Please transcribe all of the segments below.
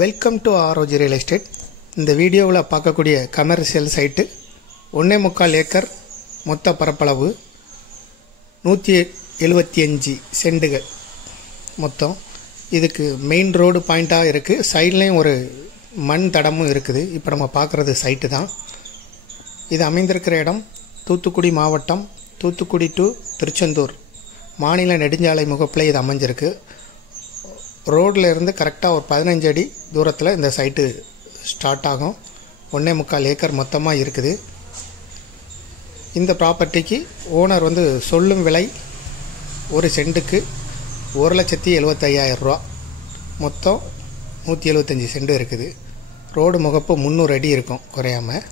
Welcome to ஆரோஜி real estate. இந்த வீடியோவில் பார்க்கக்கூடிய கமர்ஷியல் சைட்டு 1.25 ஏக்கர், மொத்த பரப்பளவு 175 சென்டுகள் மொத்தம். இதுக்கு மெயின் ரோடு பாயிண்ட்டாக இருக்குது, சைட்லேயும் ஒரு மண் தடமும் இருக்குது. இப்போ நம்ம பார்க்குறது சைட்டு தான். இது அமைந்திருக்கிற இடம் தூத்துக்குடி மாவட்டம், தூத்துக்குடி டு திருச்செந்தூர் மாநில நெடுஞ்சாலை முகப்பில் இது அமைஞ்சிருக்கு. ரோடில் இருந்து கரெக்டாக ஒரு 15 அடி தூரத்தில் இந்த சைட்டு ஸ்டார்ட் ஆகும். 1.25 ஏக்கர் மொத்தமாக இருக்குது. இந்த ப்ராப்பர்ட்டிக்கு ஓனர் சொல்லும் விலை ஒரு சென்ட்டுக்கு 1,75,000 ரூபா. மொத்தம் 175 சென்ட் இருக்குது. ரோடு முகப்பு 300 அடி இருக்கும் குறையாமல்.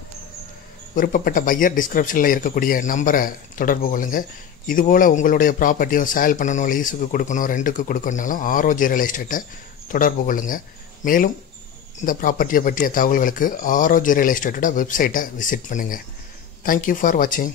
விருப்பப்பட்ட பையர் டிஸ்கிரிப்ஷனில் இருக்கக்கூடிய நம்பரை தொடர்பு கொள்ளுங்கள். இதுபோல் உங்களுடைய ப்ராப்பர்ட்டியும் சேல் பண்ணணும், லீஸுக்கு கொடுக்கணும், ரெண்டுக்கு கொடுக்கணுனாலும் ஆரோஜி ரியல் எஸ்டேட்டை தொடர்பு கொள்ளுங்கள். மேலும் இந்த ப்ராப்பர்ட்டியை பற்றிய தகவல்களுக்கு ஆரோஜி ரியல் எஸ்டேட்டோட வெப்சைட்டை விசிட் பண்ணுங்கள். தேங்க்யூ ஃபார் வாட்சிங்.